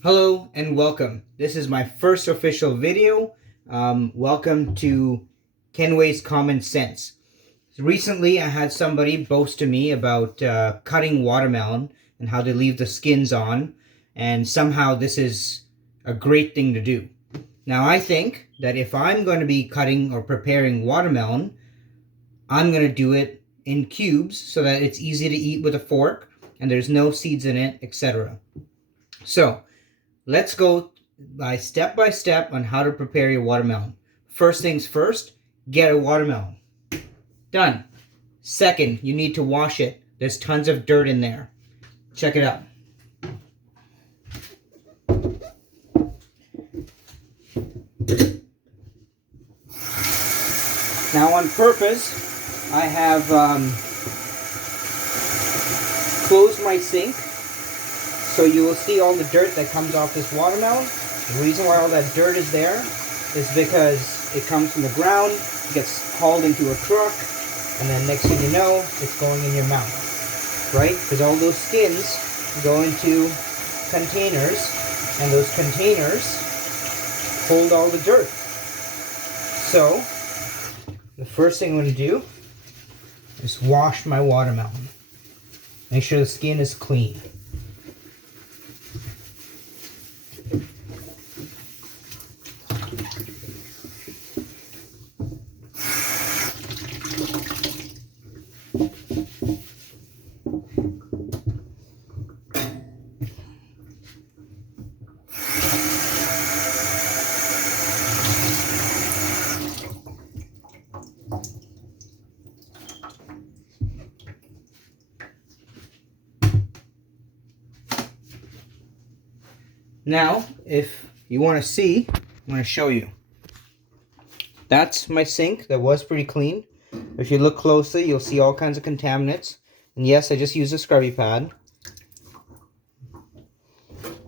Hello and welcome. This is my first official video. Welcome to Kenway's Common Sense. Recently, I had somebody boast to me about cutting watermelon and how they leave the skins on, and somehow this is a great thing to do. Now, I think that if I'm going to be cutting or preparing watermelon, I'm going to do it in cubes so that it's easy to eat with a fork and there's no seeds in it, etc. So, let's go step by step on how to prepare your watermelon. First things first, get a watermelon. Done. Second, you need to wash it. There's tons of dirt in there. Check it out. Now on purpose, I have closed my sink so you will see all the dirt that comes off this watermelon. The reason why all that dirt is there is because it comes from the ground, it gets hauled into a truck, and then next thing you know, it's going in your mouth, right? Because all those skins go into containers, and those containers hold all the dirt. So, the first thing I'm going to do is wash my watermelon. Make sure the skin is clean. Now, if you want to see, I'm going to show you. That's my sink that was pretty clean. If you look closely, you'll see all kinds of contaminants. And yes, I just used a scrubby pad.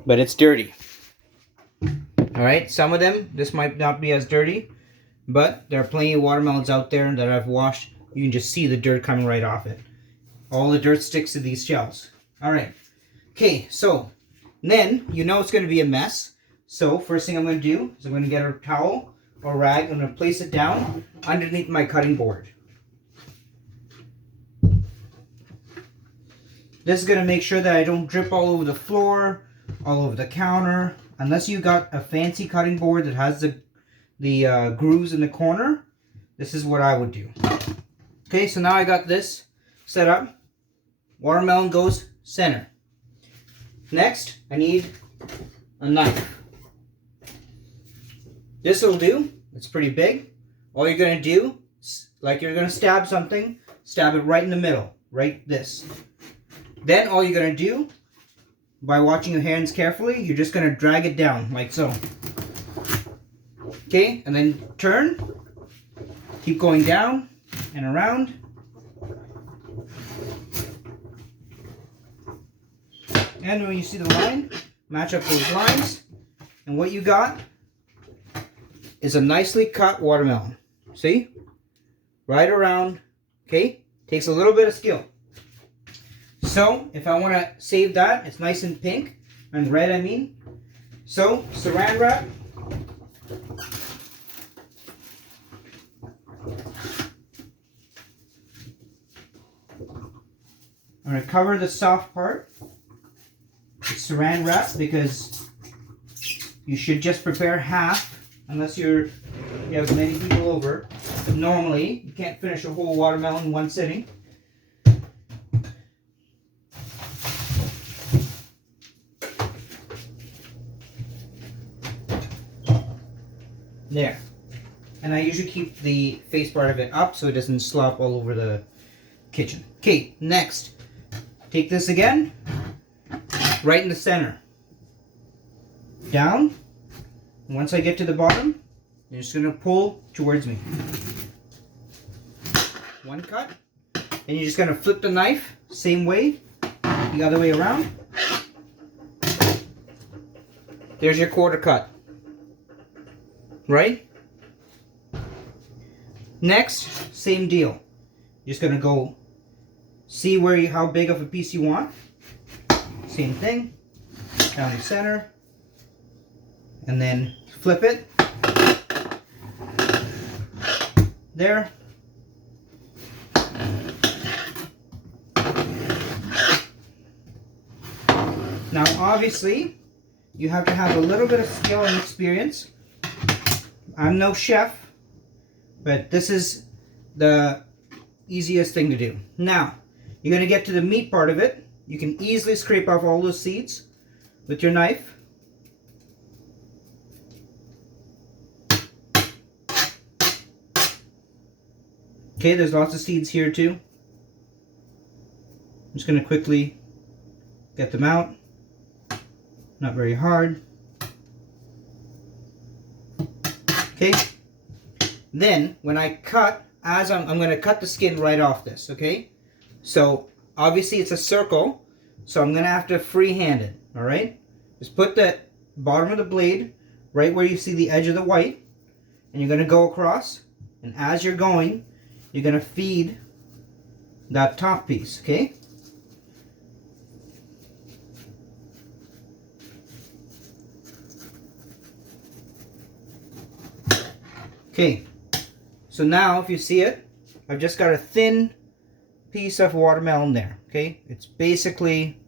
But it's dirty. Alright, some of them, this might not be as dirty. But there are plenty of watermelons out there that I've washed. You can just see the dirt coming right off it. All the dirt sticks to these shells. Alright. Okay, so then you know it's going to be a mess. So first thing I'm going to do is I'm going to get a towel or rag. I'm going to place it down underneath my cutting board. This is going to make sure that I don't drip all over the floor, all over the counter. Unless you got a fancy cutting board that has the grooves in the corner, this is what I would do. Okay, so now I got this set up. Watermelon goes center. Next, I need a knife. This will do. It's pretty big. All you're going to do, like you're going to stab something, stab it right in the middle, right this. Then all you're going to do, by watching your hands carefully, you're just going to drag it down, like so. Okay, and then turn. Keep going down and around. And when you see the line, match up those lines. And what you got is a nicely cut watermelon. See? Right around. Okay? Takes a little bit of skill. So, if I want to save that, it's nice and pink. And red, I mean. So, saran wrap. I'm going to cover the soft part. Saran wrap, because you should just prepare half unless you have many people over. But normally you can't finish a whole watermelon in one sitting. There. And I usually keep the face part of it up so it doesn't slop all over the kitchen. Okay, next. Take this again. Right in the center. Down. And once I get to the bottom, you're just going to pull towards me. One cut. And you're just going to flip the knife, same way, the other way around. There's your quarter cut. Right? Next, same deal. You're just going to go see how big of a piece you want. Same thing, down the center, and then flip it. There. Now obviously you have to have a little bit of skill and experience. I'm no chef, but this is the easiest thing to do. Now you're going to get to the meat part of it. You can easily scrape off all those seeds with your knife. Okay, there's lots of seeds here too. I'm just going to quickly get them out. Not very hard. Okay. Then when I cut, I'm going to cut the skin right off this. Okay. So obviously it's a circle, so I'm going to have to freehand it. All right. Just put the bottom of the blade right where you see the edge of the white, and you're going to go across. And as you're going, you're going to feed that top piece. Okay. Okay, so now if you see it, I've just got a thin piece of watermelon there. Okay, it's basically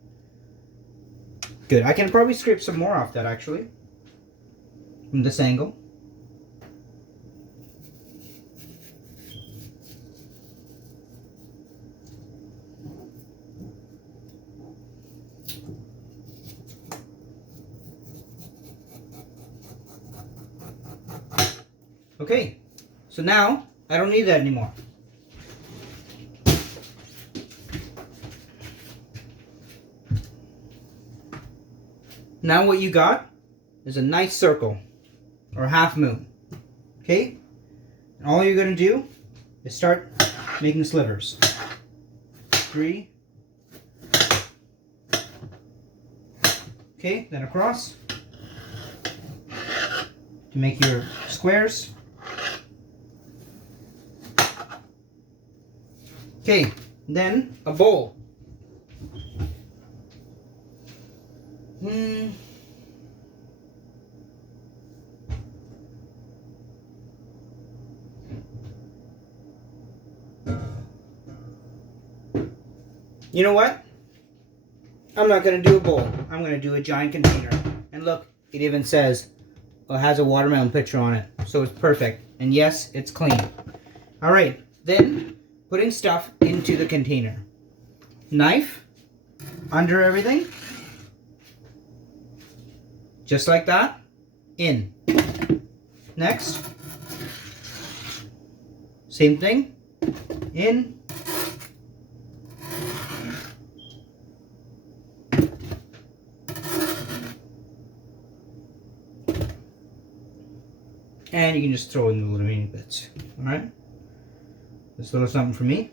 good. I can probably scrape some more off that actually from this angle. Okay, so now I don't need that anymore. Now what you got is a nice circle or half moon. Okay, and all you're gonna do is start making slivers. 3. Okay, then across to make your squares. Okay, then a bowl. You know what? I'm not going to do a bowl. I'm going to do a giant container. And look, it even says, it has a watermelon picture on it. So it's perfect. And yes, it's clean. Alright, then putting stuff into the container. Knife under everything. Just like that. In. Next. Same thing. In. And you can just throw in the remaining bits. Alright? This little something for me.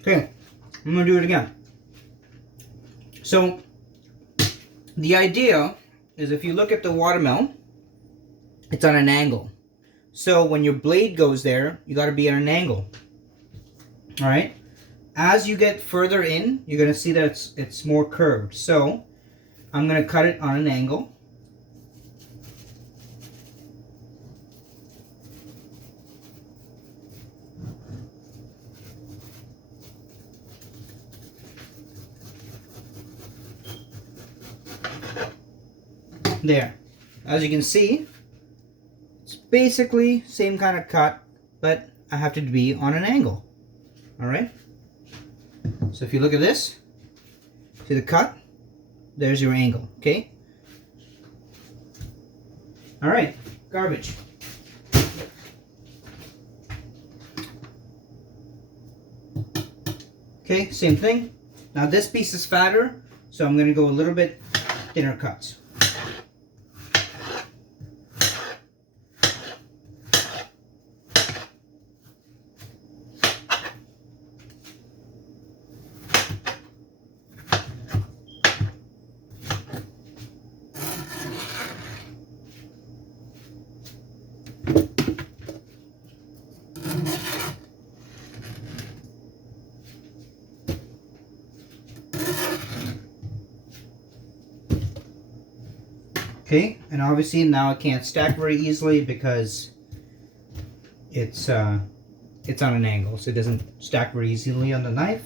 Okay. I'm going to do it again. So, the idea is if you look at the watermelon, it's on an angle. So, when your blade goes there, you got to be at an angle. Alright? As you get further in, you're going to see that it's more curved. So, I'm going to cut it on an angle. There. As you can see, it's basically same kind of cut, but I have to be on an angle. Alright? So if you look at this, see the cut? There's your angle, okay? Alright, garbage. Okay, same thing. Now this piece is fatter, so I'm going to go a little bit thinner cuts. Okay, and obviously now it can't stack very easily because it's on an angle, so it doesn't stack very easily on the knife.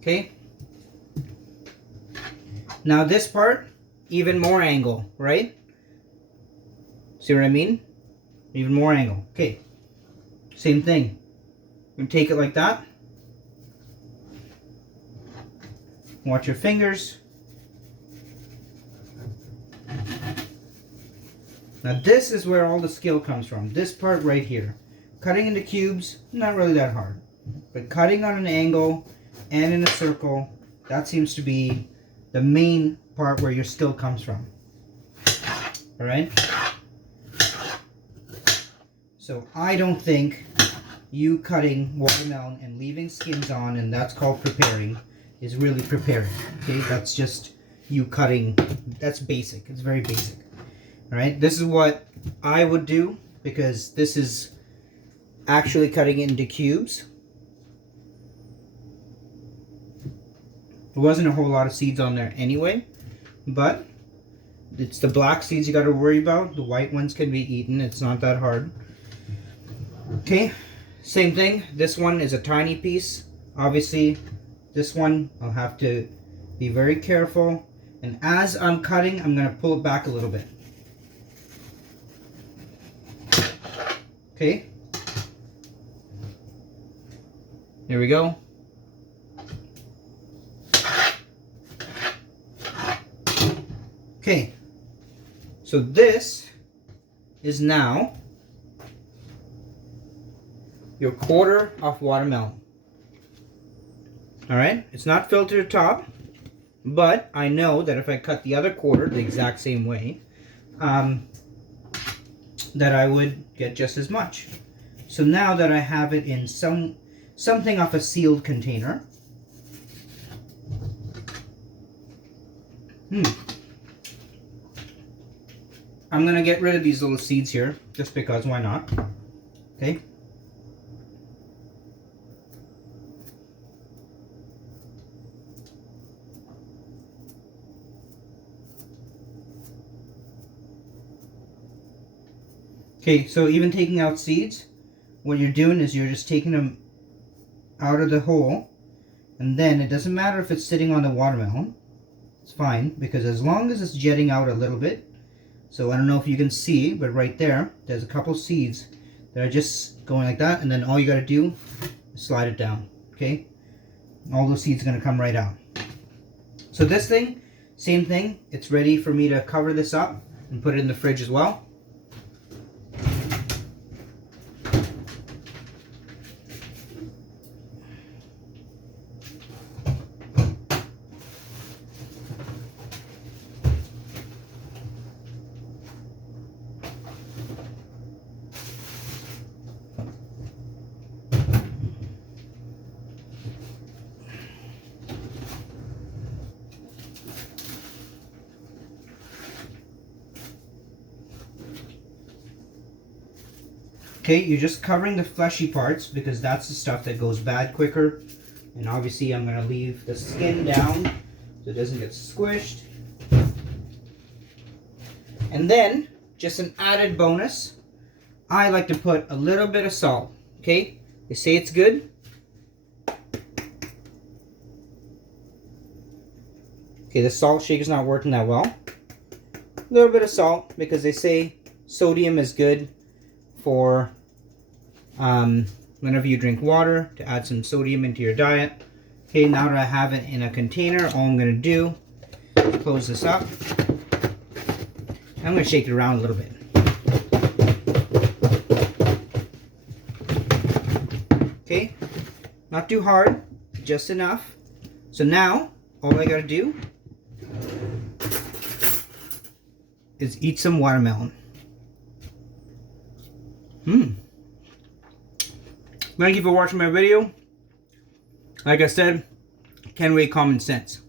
Okay. Now this part, even more angle, right? See what I mean? Even more angle. Okay. Same thing. You take it like that. Watch your fingers. Now this is where all the skill comes from. This part right here. Cutting into cubes, not really that hard. But cutting on an angle and in a circle, that seems to be the main part where your skill comes from. Alright? So I don't think you cutting watermelon and leaving skins on, and that's called preparing, is really preparing. Okay? That's just you cutting. That's basic. It's very basic. Alright? This is what I would do, because this is actually cutting into cubes. There wasn't a whole lot of seeds on there anyway, but it's the black seeds you got to worry about. The white ones can be eaten. It's not that hard. Okay, same thing. This one is a tiny piece. Obviously, this one I'll have to be very careful. And as I'm cutting, I'm going to pull it back a little bit. Okay. There we go. Okay, so this is now your quarter of watermelon. Alright, it's not filtered top, but I know that if I cut the other quarter the exact same way, that I would get just as much. So now that I have it in something of a sealed container, I'm going to get rid of these little seeds here, just because, why not? Okay. Okay, so even taking out seeds, what you're doing is you're just taking them out of the hole, and then it doesn't matter if it's sitting on the watermelon. It's fine, because as long as it's jetting out a little bit. So I don't know if you can see, but right there, there's a couple seeds that are just going like that, and then all you got to do is slide it down, okay? All those seeds are going to come right out. So this thing, same thing, it's ready for me to cover this up and put it in the fridge as well. Okay, you're just covering the fleshy parts because that's the stuff that goes bad quicker. And obviously I'm going to leave the skin down so it doesn't get squished. And then, just an added bonus, I like to put a little bit of salt. Okay, they say it's good. Okay, the salt shaker's not working that well. A little bit of salt because they say sodium is good for whenever you drink water, to add some sodium into your diet. Okay, now that I have it in a container, all I'm going to do is close this up. I'm going to shake it around a little bit. Okay, not too hard, just enough. So now, all I got to do is eat some watermelon. Thank you for watching my video. Like I said, Kenway Common Sense.